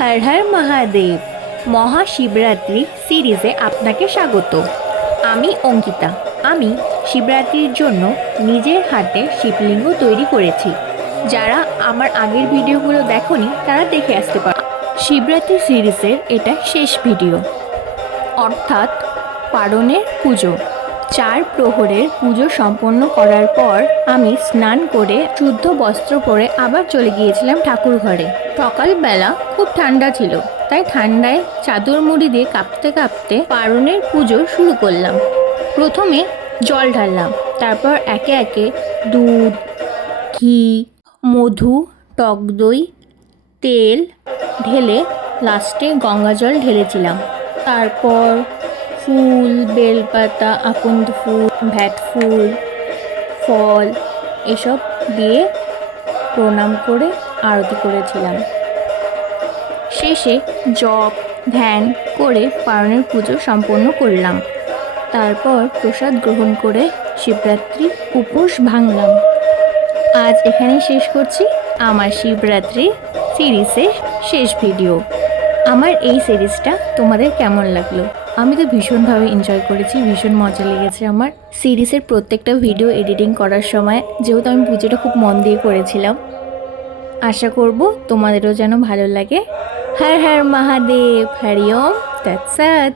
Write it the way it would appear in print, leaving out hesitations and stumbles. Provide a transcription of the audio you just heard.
হর হর মহাদেব। মহাশিবরাত্রি সিরিজে আপনাকে স্বাগত। আমি অঙ্কিতা। আমি শিবরাত্রির জন্য নিজের হাতে শিবলিঙ্গ তৈরি করেছি। যারা আমার আগের ভিডিওগুলো দেখোনি তারা দেখে আসতে পারো। শিবরাত্রি সিরিজের এটা শেষ ভিডিও, অর্থাৎ পারণের পুজো। 4 প্রহরের পুজো সম্পন্ন করার পর আমি স্নান করে শুদ্ধ বস্ত্র পরে আবার চলে গিয়েছিলাম ঠাকুর ঘরে। সকালবেলা খুব ঠান্ডা ছিল, তাই ঠান্ডায় চাদর মুড়ি দিয়ে কাঁপতে কাঁপতে পারণের পুজো শুরু করলাম। প্রথমে জল ঢাললাম, তারপর একে একে দুধ, ঘি, মধু, টক দই, তেল ঢেলে লাস্টে গঙ্গা জল ঢেলেছিলাম। তারপর ফুল, বেলপাতা, আকন্দ ফুল, ভ্যাট ফুল, ফল এসব দিয়ে প্রণাম করে আরতি করেছিলাম। শেষে জপ ধ্যান করে পারণের পুজো সম্পন্ন করলাম। তারপর প্রসাদ গ্রহণ করে শিবরাত্রি উপোস ভাঙলাম। আজ এখানেই শেষ করছি আমার শিবরাত্রি সিরিজের শেষ ভিডিও। আমার এই সিরিজটা তোমাদের কেমন লাগলো? আমি তো ভীষণভাবে এনজয় করেছি, ভীষণ মজা লেগেছে আমার সিরিজের প্রত্যেকটা ভিডিও এডিটিং করার সময়, যেহেতু আমি পুজোটা খুব মন দিয়ে করেছিলাম। আশা করব তোমাদেরও যেন ভালো লাগে। হর হর মহাদেব, হরি ওম তৎসৎ।